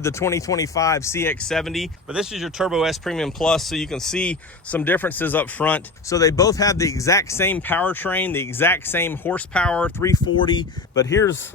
The 2025 CX-70, but this is your Turbo S Premium Plus, so you can see some differences up front. So they both have the exact same powertrain, the exact same horsepower, 340, but here's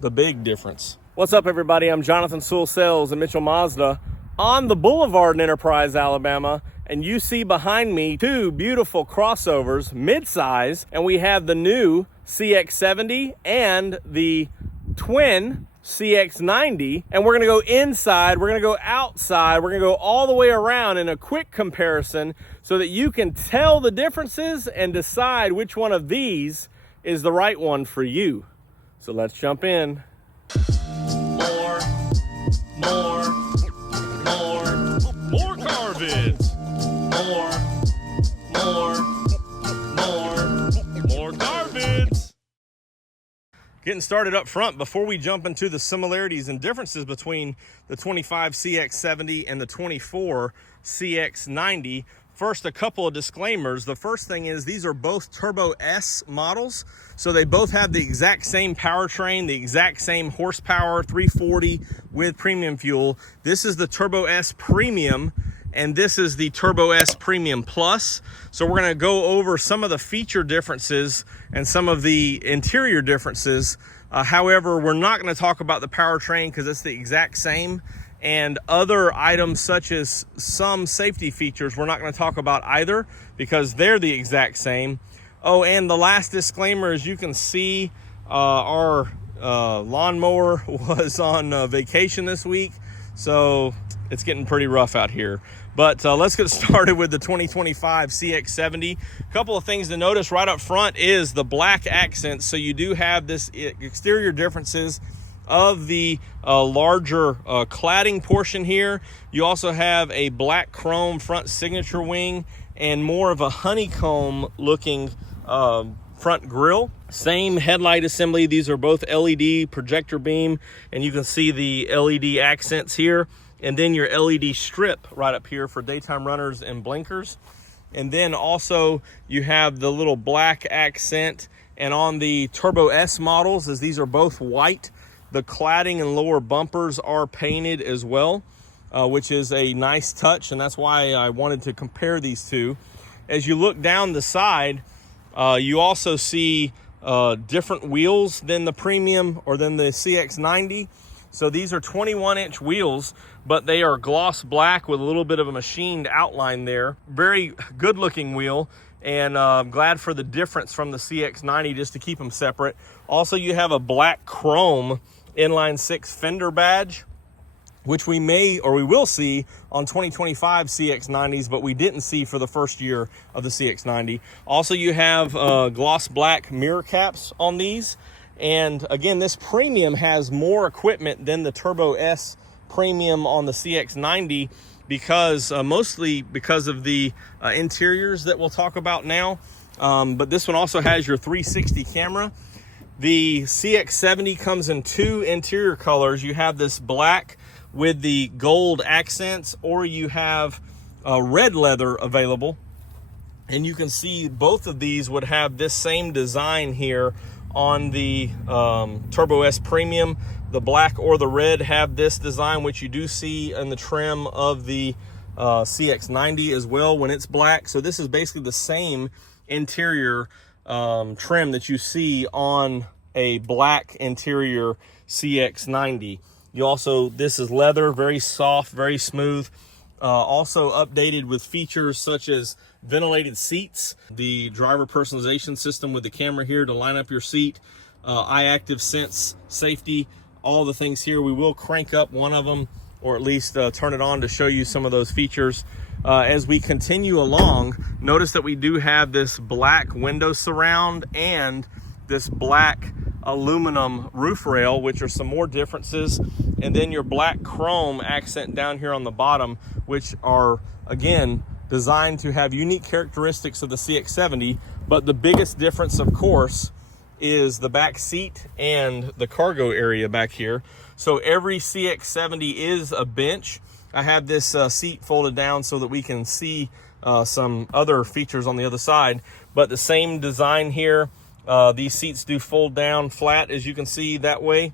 the big difference. What's up, everybody? I'm Jonathan Sewell Sales at Mitchell Mazda on the Boulevard in Enterprise, Alabama, and you see behind me two beautiful crossovers, mid-size, and we have the new CX-70 and the twin CX-90, and we're gonna go inside, we're gonna go outside, we're gonna go all the way around in a quick comparison so that you can tell the differences and decide which one of these is the right one for you. So let's jump in. More car vids. More car vids. Getting started up front, before we jump into the similarities and differences between the 25 CX-70 and the 24 CX-90, first, a couple of disclaimers. The first thing is these are both Turbo S models, so they both have the exact same powertrain, the exact same horsepower, 340 with premium fuel. This is the Turbo S Premium, and this is the Turbo S Premium Plus. So we're gonna go over some of the feature differences and some of the interior differences. However, we're not gonna talk about the powertrain because it's the exact same, and other items such as some safety features we're not gonna talk about either because they're the exact same. Oh, and the last disclaimer, as you can see, our lawnmower was on vacation this week, so it's getting pretty rough out here. But let's get started with the 2025 CX-70. A couple of things to notice right up front is the black accents. So you do have this exterior differences of the larger cladding portion here. You also have a black chrome front signature wing and more of a honeycomb looking front grille. Same headlight assembly. These are both LED projector beam, and you can see the LED accents here. And then your LED strip right up here for daytime runners and blinkers. And then also you have the little black accent. And on the Turbo S models, as these are both white, the cladding and lower bumpers are painted as well, which is a nice touch. And that's why I wanted to compare these two. As you look down the side, you also see different wheels than the Premium or than the CX-90. So these are 21-inch wheels, but they are gloss black with a little bit of a machined outline there. Very good looking wheel, and I'm glad for the difference from the CX-90 just to keep them separate. Also, you have a black chrome inline 6 fender badge, which we may or we will see on 2025 CX-90s, but we didn't see for the first year of the CX-90. Also, you have gloss black mirror caps on these. And again, this Premium has more equipment than the Turbo S Premium on the CX-90 because mostly because of the interiors that we'll talk about now. But this one also has your 360 camera. The CX-70 comes in two interior colors. You have this black with the gold accents, or you have red leather available. And you can see both of these would have this same design here on the Turbo S Premium. The black or the red have this design, which you do see in the trim of the CX-90 as well when it's black. So this is basically the same interior trim that you see on a black interior CX-90. You also, this is leather, very soft, very smooth. Also updated with features such as ventilated seats, the driver personalization system with the camera here to line up your seat, eye active sense safety, all the things here. We will crank up one of them, or at least turn it on to show you some of those features. As we continue along, notice that we do have this black window surround and this black aluminum roof rail, which are some more differences. And then your black chrome accent down here on the bottom, which are, again, designed to have unique characteristics of the CX-70. But the biggest difference, of course, is the back seat and the cargo area back here. So every CX-70 is a bench. I have this seat folded down so that we can see some other features on the other side, but the same design here. These seats do fold down flat, as you can see that way.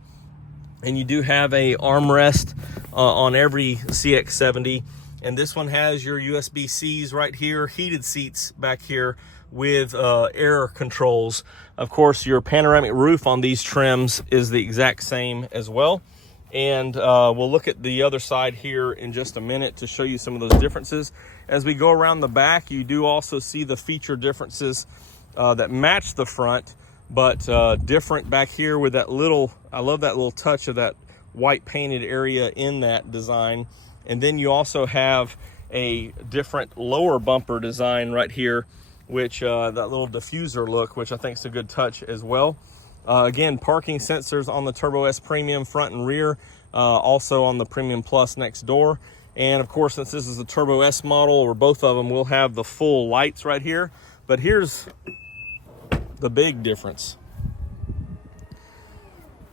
And you do have a armrest on every CX-70. And this one has your USB-Cs right here, heated seats back here with air controls. Of course, your panoramic roof on these trims is the exact same as well. And we'll look at the other side here in just a minute to show you some of those differences. As we go around the back, you do also see the feature differences that match the front, but different back here with that little, I love that little touch of that white painted area in that design. And then you also have a different lower bumper design right here, which that little diffuser look, which I think is a good touch as well. Again, parking sensors on the Turbo S Premium front and rear, also on the Premium Plus next door. And of course, since this is a Turbo S model, or both of them will have the full lights right here. But here's the big difference.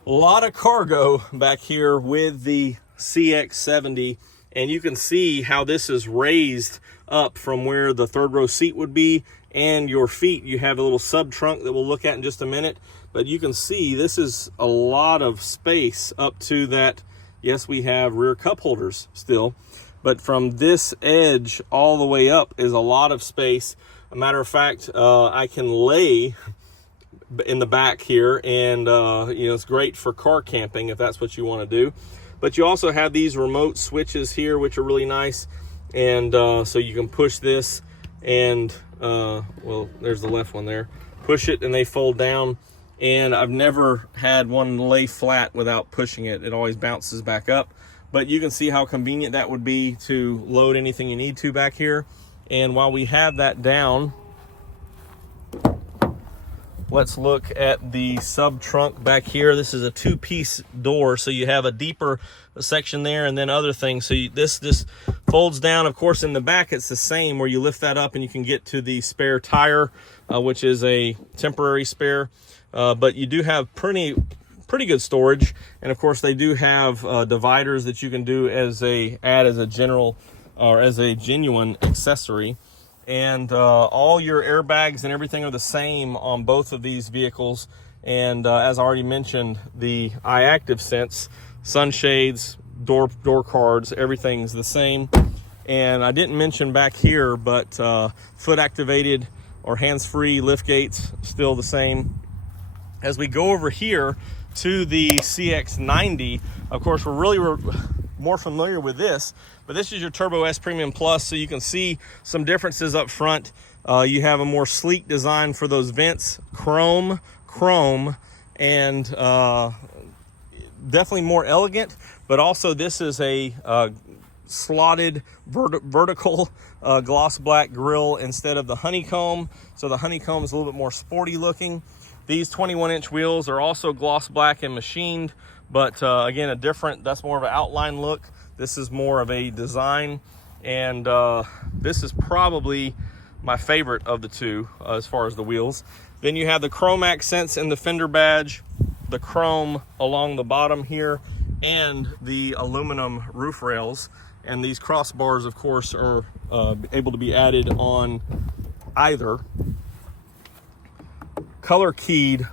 A lot of cargo back here with the CX-70, and you can see how this is raised up from where the third row seat would be, and your feet, you have a little sub trunk that we'll look at in just a minute. But you can see this is a lot of space up to that. Yes, we have rear cup holders still, but from this edge all the way up is a lot of space. A matter of fact, I can lay in the back here, and you know, it's great for car camping if that's what you want to do. But you also have these remote switches here, which are really nice. And so you can push this, and well, there's the left one there. Push it and they fold down. And I've never had one lay flat without pushing it. It always bounces back up. But you can see how convenient that would be to load anything you need to back here. And while we have that down, let's look at the sub trunk back here. This is a two-piece door, so you have a deeper section there and then other things. So this folds down. Of course, in the back, it's the same, where you lift that up and you can get to the spare tire, which is a temporary spare. But you do have pretty good storage. And of course, they do have dividers that you can do add as a general or as a genuine accessory. And all your airbags and everything are the same on both of these vehicles. And as I already mentioned, the iActive Sense, sunshades, door cards, everything's the same. And I didn't mention back here, but foot activated or hands-free lift gates, still the same. As we go over here to the CX-90, of course, we're really more familiar with this, but this is your Turbo S Premium Plus, so you can see some differences up front. You have a more sleek design for those vents, chrome, and definitely more elegant, but also this is a slotted vertical gloss black grille instead of the honeycomb. So the honeycomb is a little bit more sporty looking. These 21-inch wheels are also gloss black and machined, but again, that's more of an outline look. This is more of a design, and this is probably my favorite of the two as far as the wheels. Then you have the chrome accents in the fender badge, the chrome along the bottom here, and the aluminum roof rails. And these crossbars, of course, are able to be added on either color keyed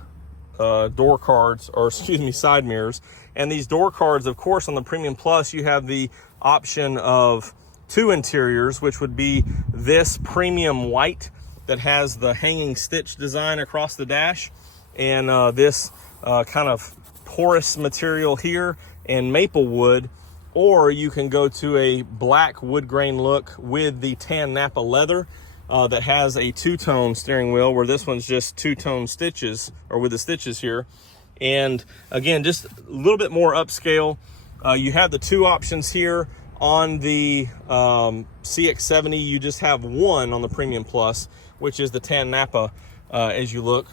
door cards, or excuse me, side mirrors. And these door cards, of course, on the Premium Plus, you have the option of two interiors, which would be this Premium White that has the hanging stitch design across the dash, and this kind of porous material here and maple wood. Or you can go to a black wood grain look with the tan Nappa leather that has a two-tone steering wheel, where this one's just two-tone stitches, or with the stitches here. And again, just a little bit more upscale. You have the two options here. On the CX-70, you just have one on the Premium Plus, which is the tan Nappa as you look.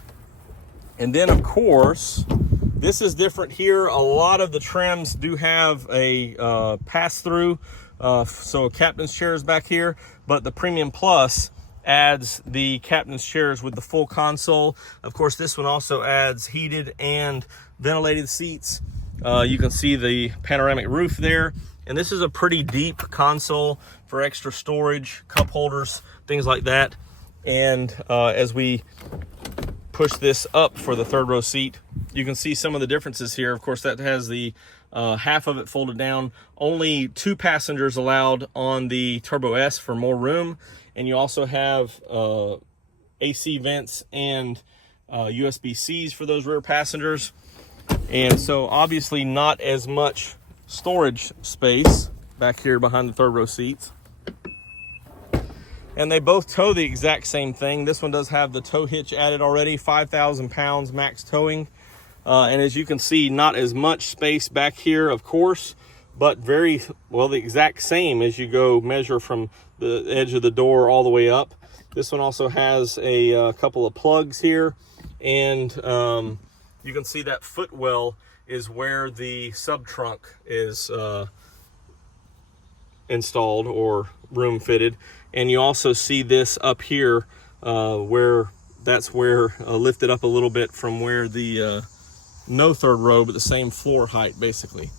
And then, of course, this is different here. A lot of the trims do have a pass-through, so captain's chairs back here, but the Premium Plus adds the captain's chairs with the full console. Of course, this one also adds heated and ventilated seats. You can see the panoramic roof there. And this is a pretty deep console for extra storage, cup holders, things like that. And as we push this up for the third row seat, you can see some of the differences here. Of course, that has the half of it folded down. Only 2 passengers allowed on the Turbo S for more room. And you also have AC vents and USB-Cs for those rear passengers. And so obviously not as much storage space back here behind the third row seats. And they both tow the exact same thing. This one does have the tow hitch added already, 5,000 pounds max towing. And as you can see, not as much space back here, of course, but very, well, the exact same as you go measure from the edge of the door all the way up. This one also has a couple of plugs here. And you can see that footwell is where the sub trunk is installed or room fitted. And you also see this up here where that's where lifted up a little bit from where the no third row, but the same floor height basically.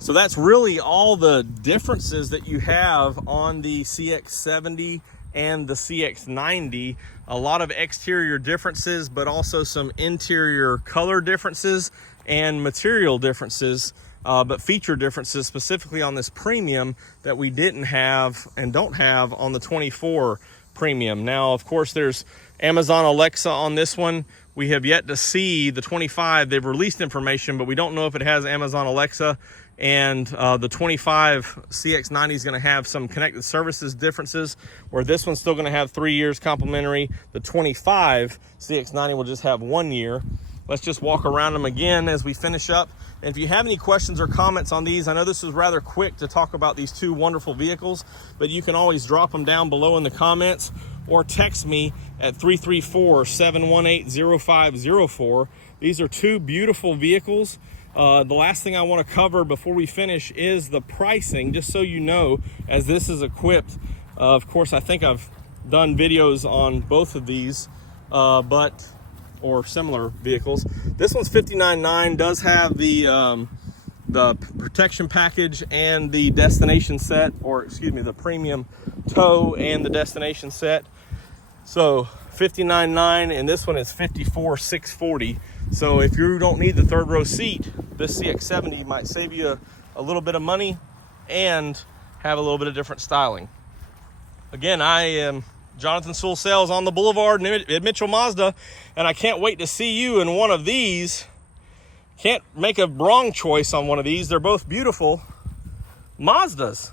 So that's really all the differences that you have on the CX-70 and the CX-90. A lot of exterior differences, but also some interior color differences and material differences. But feature differences specifically on this Premium that we didn't have and don't have on the 24 Premium. Now, of course, there's Amazon Alexa on this one. We have yet to see the 25. They've released information, but we don't know if it has Amazon Alexa. And the 25 CX-90 is going to have some connected services differences, where this one's still going to have 3 years complimentary. The 25 CX-90 will just have 1 year. Let's just walk around them again as we finish up. And if you have any questions or comments on these, I know this was rather quick to talk about these 2 wonderful vehicles, but you can always drop them down below in the comments or text me at 334-718-0504. These are 2 beautiful vehicles. The last thing I want to cover before we finish is the pricing, just so you know, as this is equipped. Of course, I think I've done videos on both of these, or similar vehicles. This one's $59,900, does have the protection package and the destination set, or excuse me, the premium tow and the destination set. So $59,900, and this one is $54,640. So if you don't need the third row seat, this CX-70 might save you a little bit of money and have a little bit of different styling. Again, I am Jonathan Sewell Sales on the Boulevard in Mitchell Mazda, and I can't wait to see you in one of these. Can't make a wrong choice on one of these. They're both beautiful Mazdas.